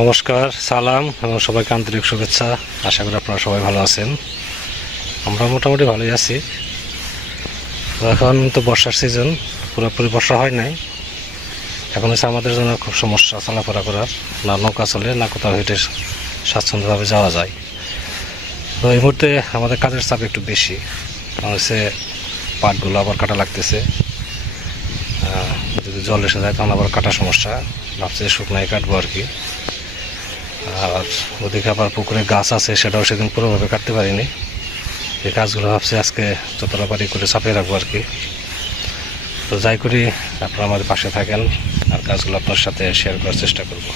নমস্কার, সালাম এবং সবাইকে আন্তরিক শুভেচ্ছা। আশা করি আপনারা সবাই ভালো আছেন। আমরা মোটামুটি ভালোই আছি। তো এখন তো বর্ষার সিজন, পুরোপুরি বর্ষা হয় নাই। এখন হচ্ছে আমাদের জন্য খুব সমস্যা চলাফেরা করার, না নৌকা চলে না কোথাও হেঁটে স্বাচ্ছন্দ্যভাবে যাওয়া যায়। তো এই মুহূর্তে আমাদের কাজের চাপ একটু বেশি, কারণ হচ্ছে পাটগুলো আবার কাটা লাগতেছে। যদি জল এসে যায় তখন আবার কাটা সমস্যা, ভাবছি শুকনায় কাটবো আর কি। আর ওদিকে আবার পুকুরে গাছ আছে, সেটাও সেদিন পুরোভাবে কাটতে পারিনি। এই কাজগুলো ভাবছি আজকে যতটা পারি করে চাপিয়ে রাখবো আর কি। তো যাই করি, আপনারা আমাদের পাশে থাকেন আর কাজগুলো আপনার সাথে শেয়ার করার চেষ্টা করব।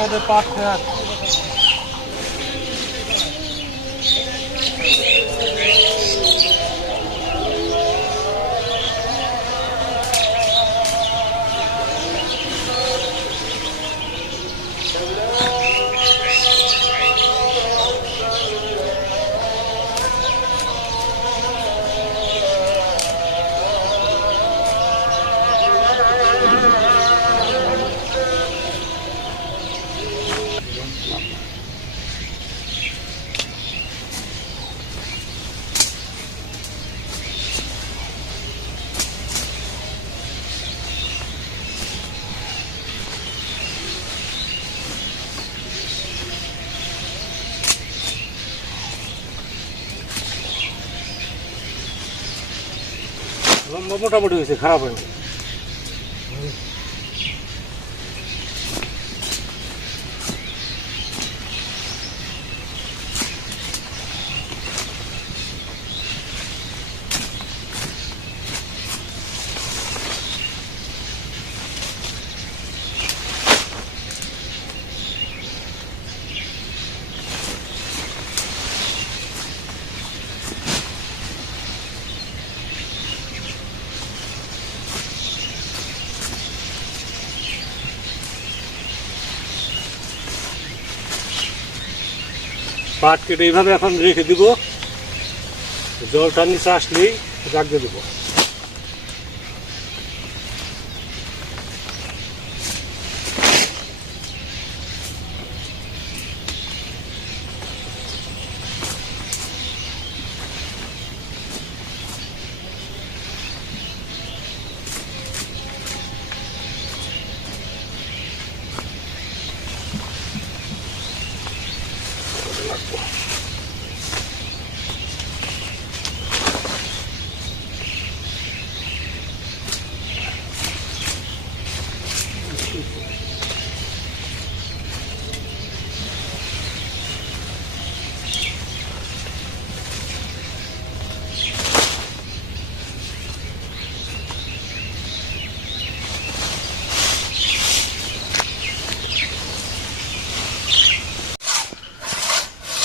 আমাদের পাট মোটামুটি হয়েছে, খারাপ হয়নি। পাট কেটে এইভাবে এখন রেখে দিব, জলটা নিচে আসলেই রাখতে দেবো।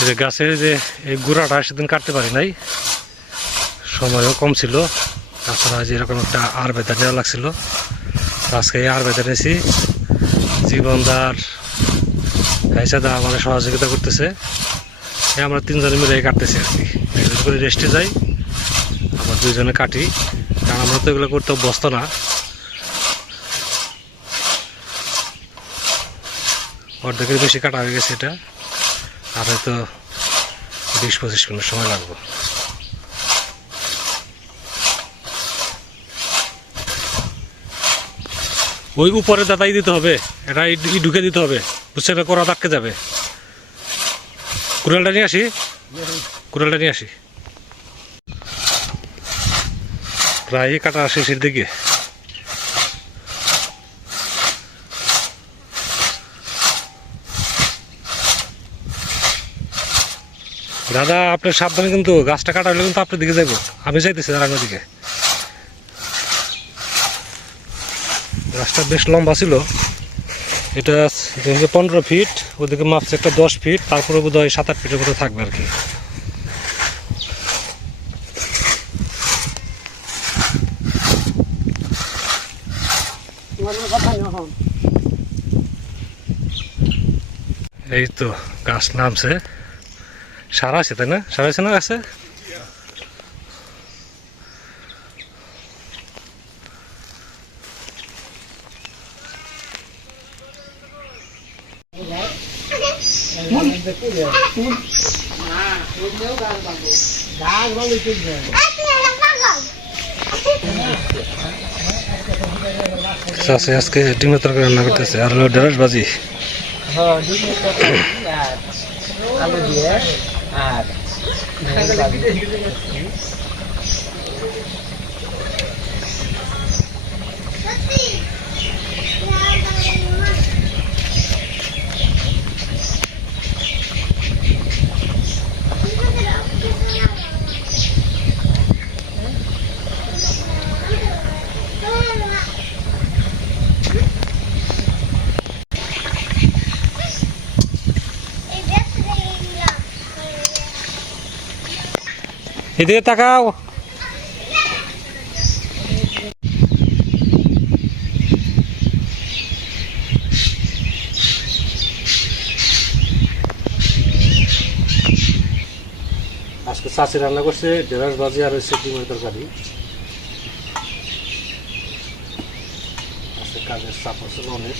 যে গাছের যে এই গুঁড়াটা সেদিন কাটতে পারি নাই, সময়ও কম ছিল। তাছাড়া যে এরকম একটা আর বেঁধে নেওয়া লাগছিল, আজকে এই আর বেঁধে নিয়েছি। জীবনদার হাইসাদা আমাদের সহযোগিতা করতেছে, আমরা তিনজনে মিলে কাটতেছি আর কি। একজন করে রেস্টে যাই, আবার দুইজনে কাটি, কারণ আমরা তো এগুলো করতে অভ্যস্ত না। অর্ধেকের বেশি কাটা হয়ে গেছে এটা, আর হয়তো 20-25 মিনিট সময় লাগবে। ওই উপরে দাদাই দিতে হবে, এটা ঢুকে দিতে হবে, বুঝছে? এটা করা আটকে যাবে। কুড়ালটা নিয়ে আসি, কুড়ালটা নিয়ে আসি। প্রায় কাটা শেষের দিকে। দাদা আপনি সাবধানে, কিন্তু গাছটা কাটা হলে কিন্তু আপনার দিকে যাইবো, আমি যাইতেছি দাঁড়ানোর দিকে। গাছটা বেশ লম্বা ছিল, এটা 15 ফিট, ওদিকে মাপছে একটা 10 ফিট, তারপরে বোধ হয় 7-8 ফিটের মতো থাকবে আর কি। এই তো গাছ নামছে, সারা আছে তাই না? সারা আছে না গাছে? আজকে ডিমের তরকারি রান্না করতেছে, আর হলো ঢেঁড়স ভাজি। আলু দিয়ে আর এদিকে তাকাও। আজকে চাচি রান্না করছে ঢেঁড়স ভাজি আর হচ্ছে ডিমের তরকারি। আজকে কাজের চাপ আছে অনেক।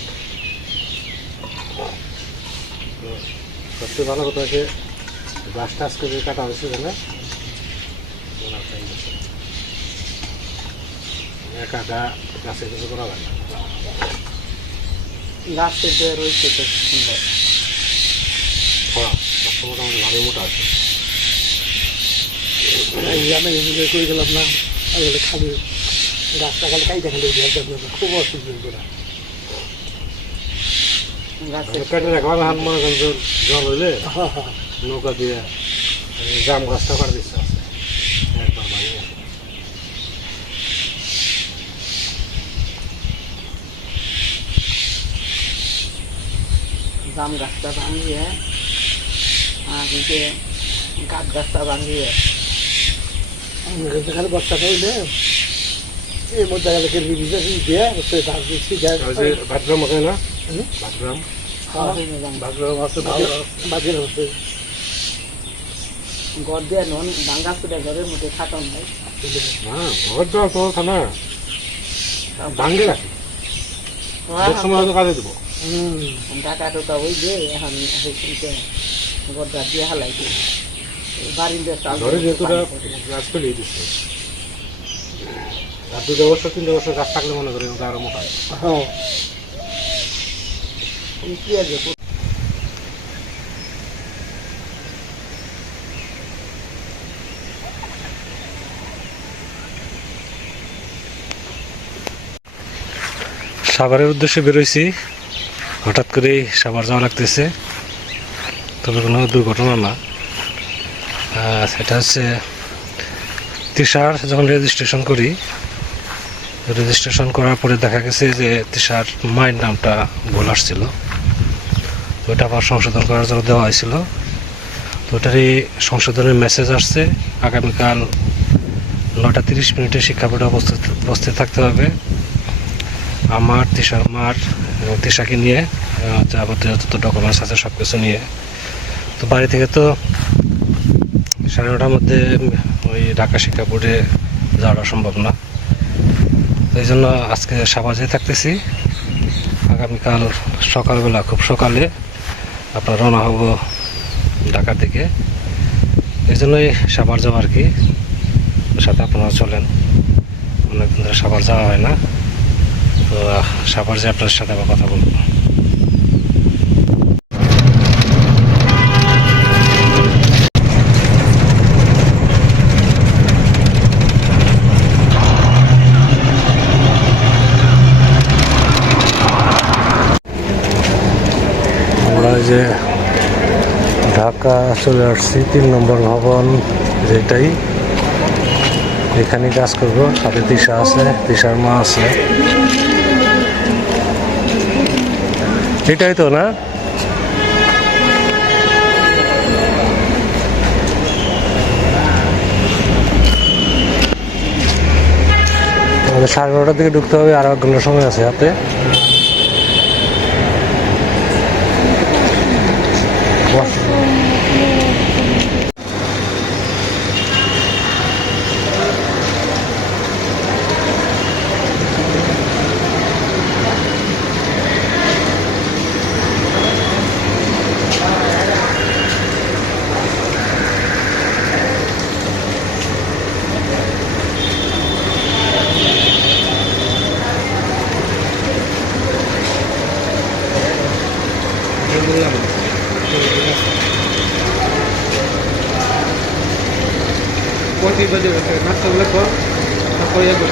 তো সবচেয়ে ভালো কথা হচ্ছে গাছটা আজকে যে কাটা হয়েছে এখানে একা একা গাছে কিছু করা হয় না। গাছের যে রয়েছে তো সুন্দর, গাছটা মোটামুটি ভালোই মোটা আছে। আমি এনজয় করে গেলাম না, আসলে খালি গাছটা খালি কাইতে খালি খুব অসুবিধা গাছের কেটে রাখলাম, হাত মনে করেন জল হইলে নৌকা দিয়ে জাম গাছটা কাটার ইচ্ছা আছে একবার ভাঙিয়ে। জাম গাছটা ভাঙিয়ে আর যে কাঠ গাছটা ভাঙিয়ে খালি বর্ষাটা হইলে এই মধ্যে দিয়ে ধান দিচ্ছি ভাদ্রাম আছে না? ভাদ্রাম ভাদ্রাম আছে, বাজির হচ্ছে ঘর দিয়ে নন ভাঙ্গা ফুটে ঘরের মধ্যে খাটন নাই। হ্যাঁ ঘর দেওয়া তো থানা ভাঙ্গে রাখি, সময় হয়তো কাজে দেবো। টাকা টোকা ওই যে এখন ঘরটা দিয়ে হালাইছে বাড়ির ধরে যেহেতু গাছ ফেলে দিচ্ছে, আর 2 বছর 3 বছর গাছ থাকলে মনে করেন আরো মোটা হয়। হ্যাঁ কি আছে সাভারের উদ্দেশ্যে বেরোইছি, হঠাৎ করেই সাভার যাওয়া লাগতেছে, তবে কোনো দুর্ঘটনা না। সেটা হচ্ছে তিশার যখন রেজিস্ট্রেশন করি, রেজিস্ট্রেশন করার পরে দেখা গেছে যে তিশার মায়ের নামটা ভুল আসছিল, ওইটা আবার সংশোধন করার জন্য দেওয়া হয়েছিল। তো ওটারই সংশোধনের মেসেজ আসছে, আগামীকাল 9:30 শিক্ষাবোর্ডে উপস্থিত থাকতে হবে। আমার তিশার মার এবং তিশাকে নিয়ে যাবতীয় যত ডকুমেন্টস আছে সব কিছু নিয়ে। তো বাড়ি থেকে তো 9:30টার মধ্যে ওই ঢাকা শিক্ষা বোর্ডে যাওয়াটা সম্ভব না, তো এই জন্য আজকে সাভারে থাকতেছি। আগামীকাল সকালবেলা খুব সকালে আপনার রওনা হব ঢাকার দিকে, এই জন্যই সাভার যাওয়া আর কি। সাথে আপনারা চলেন, অনেকদিন ধরে সাভার যাওয়া হয় না, তো সাভার যে আপনার সাথে আবার কথা বলবো। আমরা যে ঢাকা ঢাকা চলে আসছি 3 নম্বর ভবন, যেটাই এখানে কাজ করব। সাথে তৃষা আছে, তৃষার মা আছে। এটাই তো না? আমাদের 12:30টার দিকে ঢুকতে হবে, আর 1 ঘন্টা সময় আছে হাতে। कति बजे नास्ताগুলো কর তারপরে যাবো।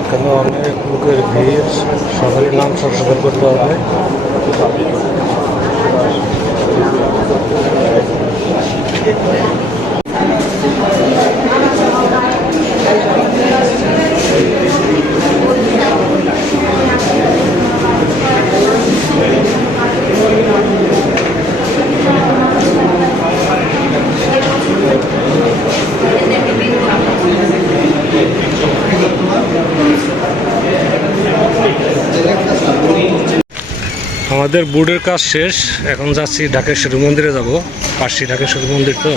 এখানে অনেক লোকের ভিড়, সবারই নাম সংশোধন করতে হবে। আমাদের বোর্ডের কাজ শেষ, এখন যাচ্ছি ঢাকেশ্বরী মন্দিরে যাব। পার্শ্বী ঢাকেশ্বরী মন্দির তো।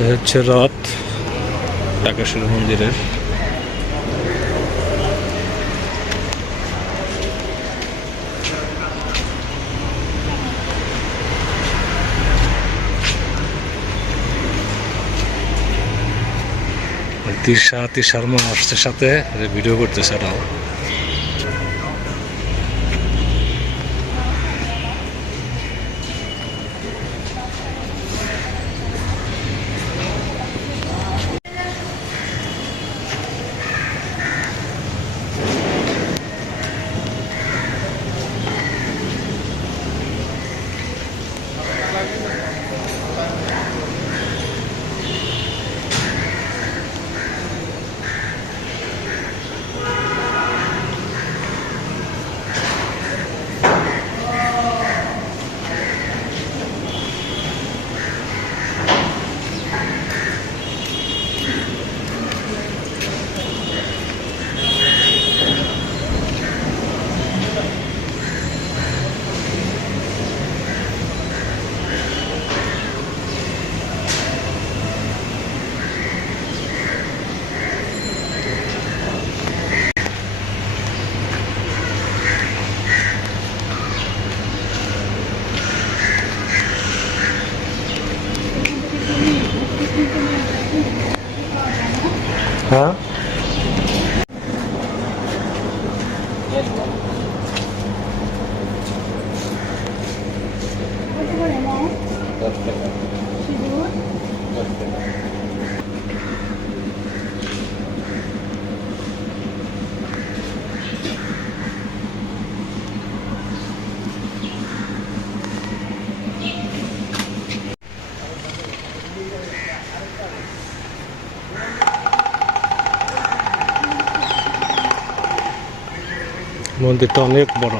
এ হচ্ছে রথ ঢাকেশ্বরী মন্দিরের। তৃষার মা আসছে সাথে, ভিডিও করতেছে এটাও। হ্যাঁ, মন্দিরটা অনেক বড়।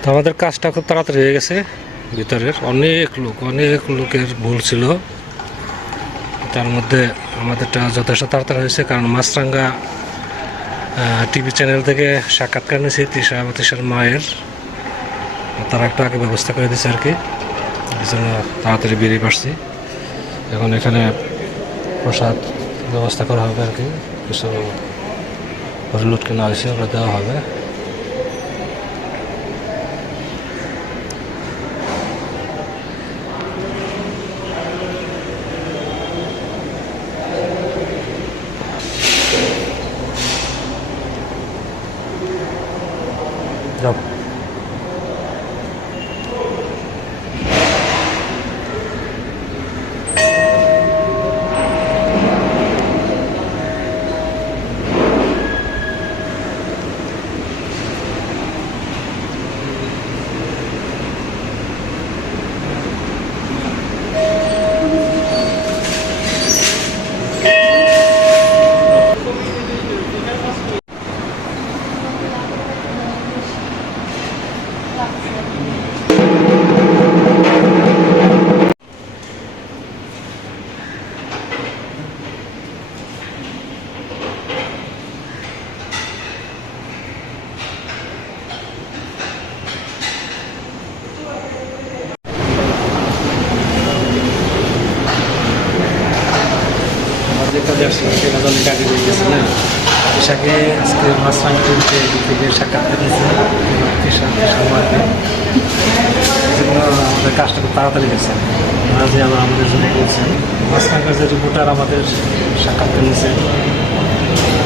তো আমাদের কাজটা খুব তাড়াতাড়ি হয়ে গেছে। ভিতরের অনেক লোকের ভুল ছিল, তার মধ্যে আমাদেরটা যথেষ্ট তাড়াতাড়ি হয়েছে, কারণ মাছরাঙ্গা টিভি চ্যানেল থেকে সাক্ষাৎকার নিয়েছি তৃষার মায়ের। তারা একটু আগে ব্যবস্থা করে দিয়েছে আর কি, এই জন্য তাড়াতাড়ি বেরিয়ে পারছি। এখন এখানে প্রসাদ ব্যবস্থা করা হবে আর কি, কিছু হরিলুট কেনা হয়েছে, ওগুলো দেওয়া হবে। চলে আসছে সেটা জন্য গাড়ি হয়ে গেছে না ঈশাকে আজকে মাছরাঙা টিভিতে এদিক থেকে সাক্ষাৎকার নিয়েছে সংবাদে যেগুলো আমাদের কাজটা খুব তাড়াতাড়ি গেছে মাঝে আবার আমাদের জন্য বলছেন মাছরাঙার যে রিপোর্টার আমাদের সাক্ষাৎকার নিয়েছে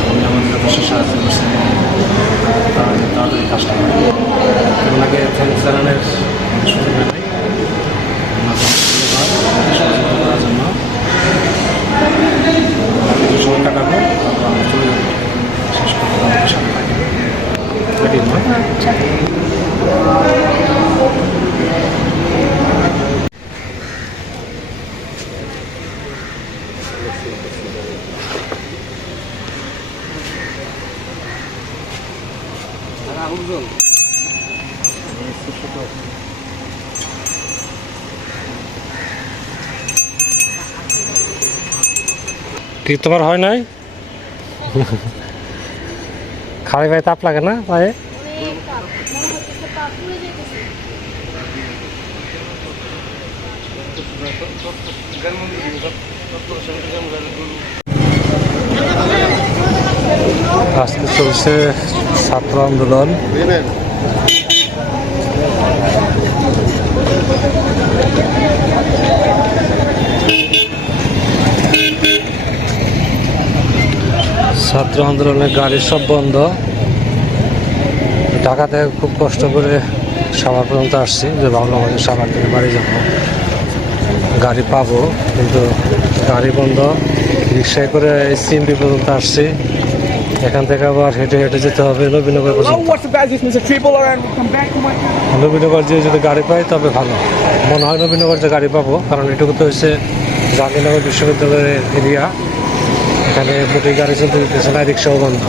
উনি আমাদের যথেষ্ট সাহায্য করছেন তাড়াতাড়ি কাজটা হয় ওনাকে থ্যাংকস জানানোর সুযোগ হয় নাই ওনাকে সহযোগিতা করার জন্য সময় কাটাবো তারপর আমরা চলে যাবো শেষ করতে আমাদের সাথে থাকি রেডি না কি তোমার হয় নাই খালি ভাই তাপ লাগে না পায়ে আজকে চলছে ছাত্র আন্দোলন ছাত্র আন্দোলনের গাড়ি সব বন্ধ ঢাকা থেকে খুব কষ্ট করে সাভার পর্যন্ত আসছি যে ভাবলাম আমাদের সাভার থেকে বাড়ি যাবো গাড়ি পাবো কিন্তু গাড়ি বন্ধ রিক্সায় করে সিএমপি পর্যন্ত আসছি এখান থেকে আবার হেঁটে হেঁটে যেতে হবে নবীনগর পর্যন্ত নবীনগর যে যদি গাড়ি পাই তবে ভালো মনে হয় নবীনগর যে গাড়ি পাবো কারণ এটুকু তো হচ্ছে জাহাঙ্গীরনগর বিশ্ববিদ্যালয়ের এরিয়া এখানে মোটে গাড়ি চলতে দিতেছে না রিক্সাও বন্ধ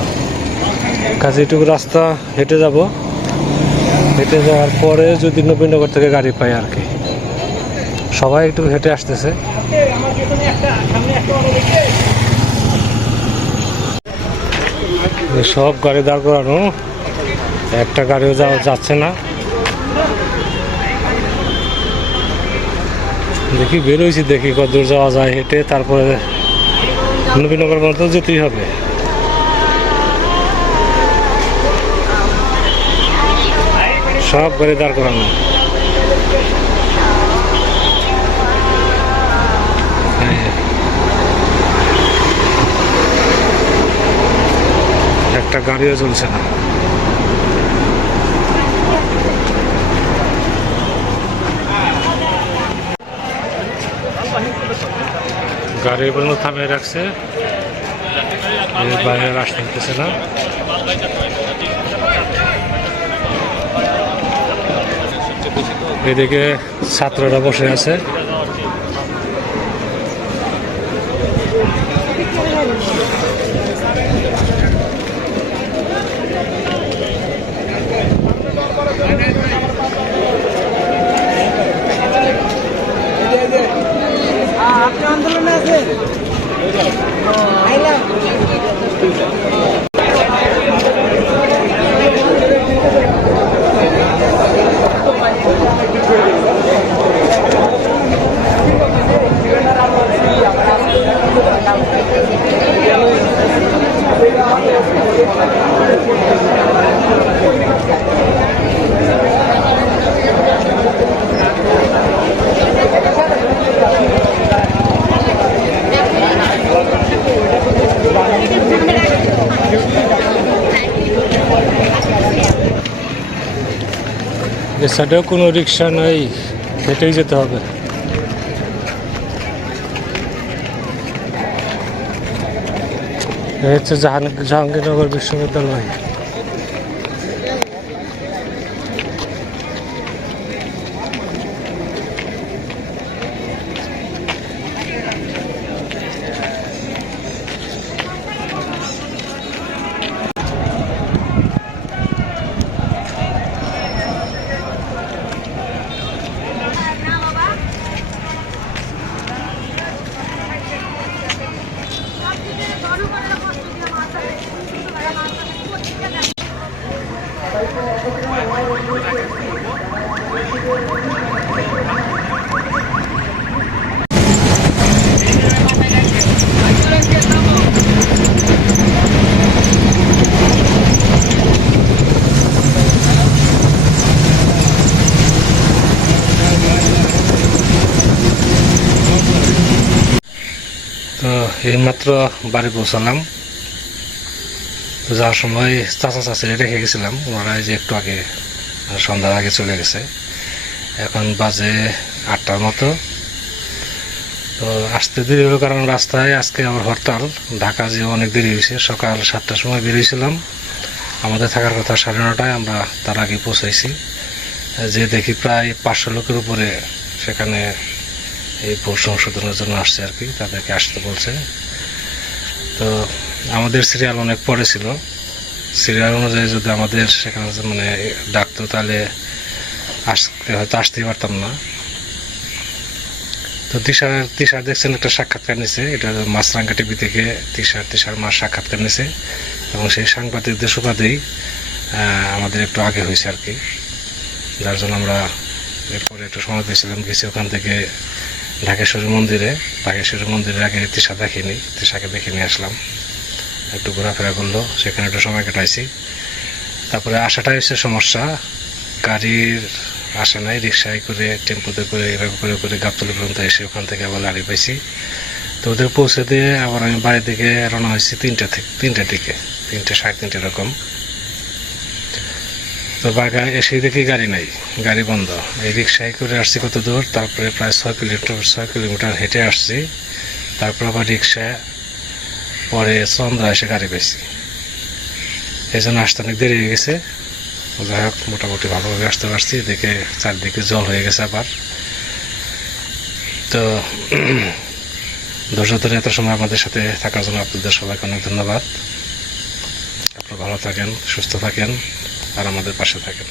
কাজে এটুকু রাস্তা হেঁটে যাব হেঁটে যাওয়ার পরে যদি নবীনগর থেকে গাড়ি পাই আর কি সবাই একটু হেঁটে আসতেছে সব গাড়ি দাঁড় করানো একটা গাড়িও যাচ্ছে না দেখি বেরোইছি দেখি কতদূর যাওয়া যায় হেঁটে তারপরে নবীনগর পর্যন্ত যেতেই হবে সব গাড়ি দাঁড় করানো একটা গাড়িও চলছে না গাড়ি পর্যন্ত থামিয়ে রাখছে বাইরে রাস্তা নিতেছে না এদিকে ছাত্ররা বসে আছে আপনি আন্দোলনে আছেন আইলাম এ সাইডেও কোনো রিক্সা নাই হেঁটেই যেতে হবে এই হচ্ছে জাহাঙ্গীরনগর বিশ্ববিদ্যালয় তো এইমাত্র বাড়ি পৌঁছালাম। তো যাওয়ার সময় চাচা চাচিরে রেখে গেছিলাম, ওনারা এই যে একটু আগে সন্ধ্যার আগে চলে গেছে। এখন বাজে 8টার মতো। তো আসতে দেরি হলো কারণ রাস্তায় আজকে আবার হরতাল, ঢাকা যে অনেক দেরি হয়েছে। সকাল 7টার সময় বেরিয়েছিলাম, আমাদের থাকার কথা 9:30টায়, আমরা তার আগে পৌঁছাইছি। যে দেখি প্রায় 500 লোকের উপরে সেখানে এই ভোট সংশোধনের জন্য আসছে আর কি, তাদেরকে আসতে বলছে। তো আমাদের সিরিয়াল অনেক পরে ছিল, সিরিয়াল অনুযায়ী যদি আমাদের সেখানে মানে ডাকতো তাহলে হয়তো আসতেই পারতাম না। তো তিশার দেখছেন একটা সাক্ষাৎকার নিছে, এটা মাছরাঙ্গা টিভি থেকে তিশার মার সাক্ষাৎকার নিছে, এবং সেই সাংবাদিকদের সুবাদেই আমাদের একটু আগে হয়েছে আর কি, যার জন্য আমরা এরপরে একটু সময় পেয়েছিলাম। গেছি ওখান থেকে ঢাকেশ্বরী মন্দিরের আগে তিশাকে দেখে নিয়ে আসলাম, একটু ঘোরাফেরা করলো, সেখানে একটু সময় কাটাইছি। তারপরে আসাটাই হচ্ছে সমস্যা, গাড়ির আসে নাই, রিক্সায় করে টেম্পোতে করে এভাবে করে করে গাবতলী পর্যন্ত এসে ওখান থেকে আবার গাড়ি পাইছি। তো ওদের পৌঁছে দিয়ে আবার আমি বাড়ি থেকে রওনা হয়েছি 3টার দিকে, 3টে 3:30 এরকম। তো বাগায় এসে দেখি গাড়ি নাই, গাড়ি বন্ধ। এই রিক্সায় করে আসছি কত দূর, তারপরে প্রায় 6 কিলোমিটার হেঁটে আসছি, তারপর আবার রিক্সা, পরে চন্দ্রা এসে গাড়ি পেয়েছি। এই জন্য আসতে অনেক দেরি হয়ে গেছে। যাই হোক, মোটামুটি ভালোভাবে আসতে পারছি। দেখে চারদিকে জল হয়ে গেছে আবার। তো ধৈর্য ধরে এত সময় আমাদের সাথে থাকার জন্য আপনাদের সবাইকে অনেক ধন্যবাদ। আপনারা ভালো থাকেন, সুস্থ থাকেন, আর আমাদের পাশে থাকেন।